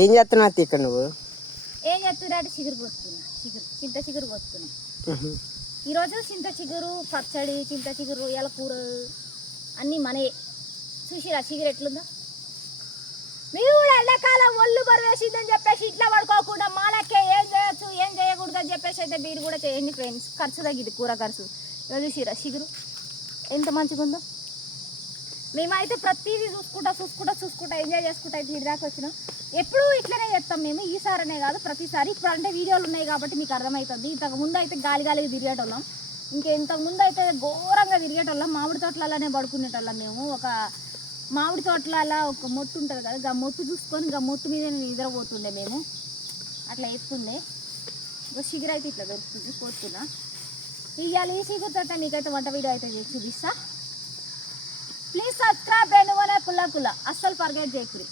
ఏం చేస్తున్నావు అత్త ఇక్కడ నువ్వు? ఏం చేస్తున్నా అంటే చిగురు పోతున్నా, చింత చిగురు పోతున్నా. ఈరోజు చింత చిగురు పచ్చడి, చింత చిగురు రొయ్యల కూర అన్నీ మనయే. చూసిరా చిగురు ఎట్లుందో. మీరు కూడా ఎండాకాలం ఒళ్ళు బరువేసిందని చెప్పేసి ఇట్లా పడుకోకుండా మాలకే ఏం చేయొచ్చు ఏం చేయకూడదు అని చెప్పేసి అయితే మీరు కూడా చేయండి ఫ్రెండ్స్. ఖర్చు తగ్గిద్ది కూర ఖర్చు. ఈరోజు చూసిరా చిగురు ఎంత మంచిగా ఉందో. మేమైతే ప్రతిదీ చూసుకుంటా ఎంజాయ్ చేసుకుంటా అయితే ఇటు దాకా వచ్చినాం. ఎప్పుడూ ఇట్లనే చేస్తాం మేము, ఈసారనే కాదు ప్రతిసారి. ఇప్పుడు అంటే వీడియోలు ఉన్నాయి కాబట్టి మీకు అర్థమవుతుంది. ఇంతకుముందు అయితే గాలిగా తిరిగేటోళ్ళం, ఇంతకుముందు అయితే ఘోరంగా తిరిగేటోళ్ళం. మామిడి తోటలలోనే పడుకునేటోళ్ళం మేము. ఒక మామిడి తోటలలో ఒక మొట్టు ఉంటుంది కదా, ఆ మొట్టు చూసుకొని ఆ మొట్టు మీద నిద్రపోతుండే మేము. అట్లా వేస్తుండే. చిగురు అయితే ఇట్లా దొరుకుతుంది పోతున్నా. ఇవాళ ఈ చిగురుతో మీకైతే వంట వీడియో అయితే చూపిస్తా. Please subscribe. పుల్ల అస్సలు ఫర్గెట్ చేయకురి.